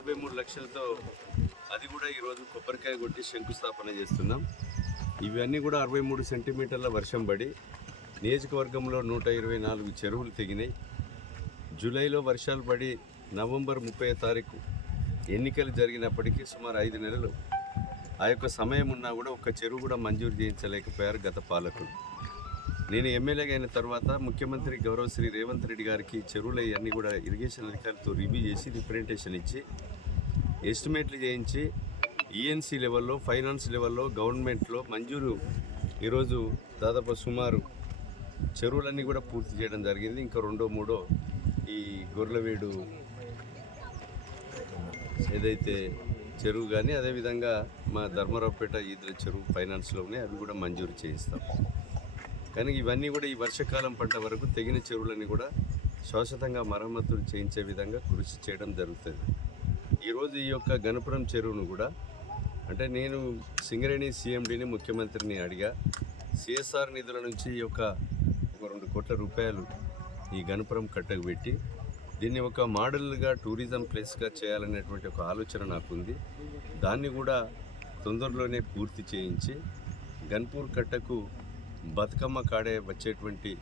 నలభై మూడు లక్షలతో అది కూడా ఈరోజు కొబ్బరికాయ కొట్టి శంకుస్థాపన చేస్తున్నాం. ఇవన్నీ కూడా అరవై మూడు సెంటీమీటర్ల వర్షం పడి నియోజకవర్గంలో నూట ఇరవై నాలుగు చెరువులు తెగినాయి. జూలైలో వర్షాలు పడి నవంబర్ ముప్పై తారీఖు ఎన్నికలు జరిగినప్పటికీ సుమారు ఐదు నెలలు. ఆ యొక్క సమయం ఉన్నా కూడా ఒక్క చెరువు కూడా మంజూరు చేయించలేకపోయారు గత పాలకులు. నేను ఎమ్మెల్యేగా అయిన తర్వాత ముఖ్యమంత్రి గౌరవ శ్రీ రేవంత్ రెడ్డి గారికి చెరువులు ఇవన్నీ కూడా ఇరిగేషన్ అధికారులతో రివ్యూ చేసి రిప్రజెంటేషన్ ఇచ్చి ఎస్టిమేట్లు చేయించి ఈఎన్సీ లెవెల్లో ఫైనాన్స్ లెవెల్లో గవర్నమెంట్లో మంజూరు ఈరోజు దాదాపు సుమారు చెరువులన్నీ కూడా పూర్తి చేయడం జరిగింది. ఇంకా రెండో మూడో ఈ గొర్రెలవేడు ఏదైతే చెరువు కానీ అదేవిధంగా మా ధర్మరావుపేట ఈదుల చెరువు ఫైనాన్స్లోనే అవి కూడా మంజూరు చేయిస్తాం. కానీ ఇవన్నీ కూడా ఈ వర్షాకాలం పంట వరకు తెగిన చెరువులని కూడా శాశ్వతంగా మరమ్మతులు చేయించే విధంగా కృషి చేయడం జరుగుతుంది. ఈరోజు ఈ యొక్క గణపురం చెరువును కూడా అంటే నేను సింగరేణి సీఎండీని ముఖ్యమంత్రిని అడిగా సిఎస్ఆర్ నిధుల నుంచి ఈ యొక్క ఒక రెండు కోట్ల రూపాయలు ఈ గణపురం కట్టకు పెట్టి దీన్ని ఒక మోడల్గా టూరిజం ప్లేస్గా చేయాలనేటువంటి ఒక ఆలోచన నాకుంది. దాన్ని కూడా తొందరలోనే పూర్తి చేయించి గన్పూర్ కట్టకు బతుకమ్మ కాడే వచ్చేటువంటి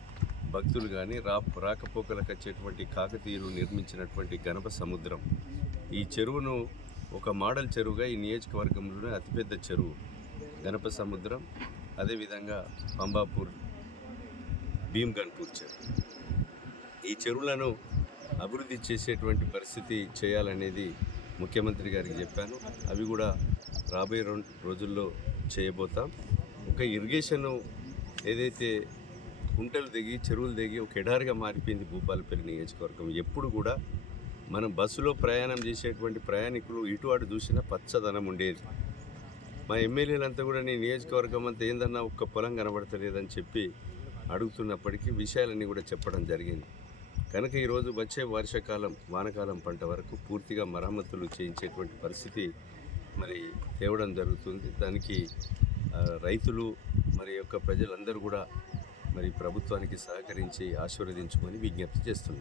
భక్తులు కానీ రా రాకపోకలకు వచ్చేటువంటి కాకతీయులు నిర్మించినటువంటి గణప సముద్రం. ఈ చెరువును ఒక మోడల్ చెరువుగా ఈ నియోజకవర్గంలోనే అతిపెద్ద చెరువు. గణప సముద్రం అదేవిధంగా పంబాపూర్ భీమ్గన్పూర్ చెరువు. ఈ చెరువులను అభివృద్ధి చేసేటువంటి పరిస్థితి చేయాలనేది ముఖ్యమంత్రి గారికి చెప్పాను. అవి కూడా రాబోయే రెండు రోజుల్లో చేయబోతాం. ఒక ఇరిగేషను ఏదైతే కుంటలు దిగి చెరువులు దిగి ఒక ఎడారిగా మారిపోయింది భూపాలపల్లి నియోజకవర్గం ఎప్పుడు కూడా మనం బస్సులో ప్రయాణం చేసేటువంటి ప్రయాణికులు ఇటు అటు చూసినా పచ్చదనం ఉండేది. మా ఎమ్మెల్యేలంతా కూడా నీ నియోజకవర్గం అంతా ఏందన్నా ఒక్క పొలం కనబడతలేదని చెప్పి అడుగుతున్నప్పటికీ విషయాలన్నీ కూడా చెప్పడం జరిగింది. కనుక ఈరోజు వచ్చే వర్షాకాలం వానకాలం పంట వరకు పూర్తిగా మరమ్మతులు చేయించేటువంటి పరిస్థితి మరి తేవడం జరుగుతుంది. దానికి రైతులు మరి యొక్క ప్రజలందరూ కూడా మరి ప్రభుత్వానికి సహకరించి ఆశీర్వదించుకొని విజ్ఞప్తి చేస్తున్నారు.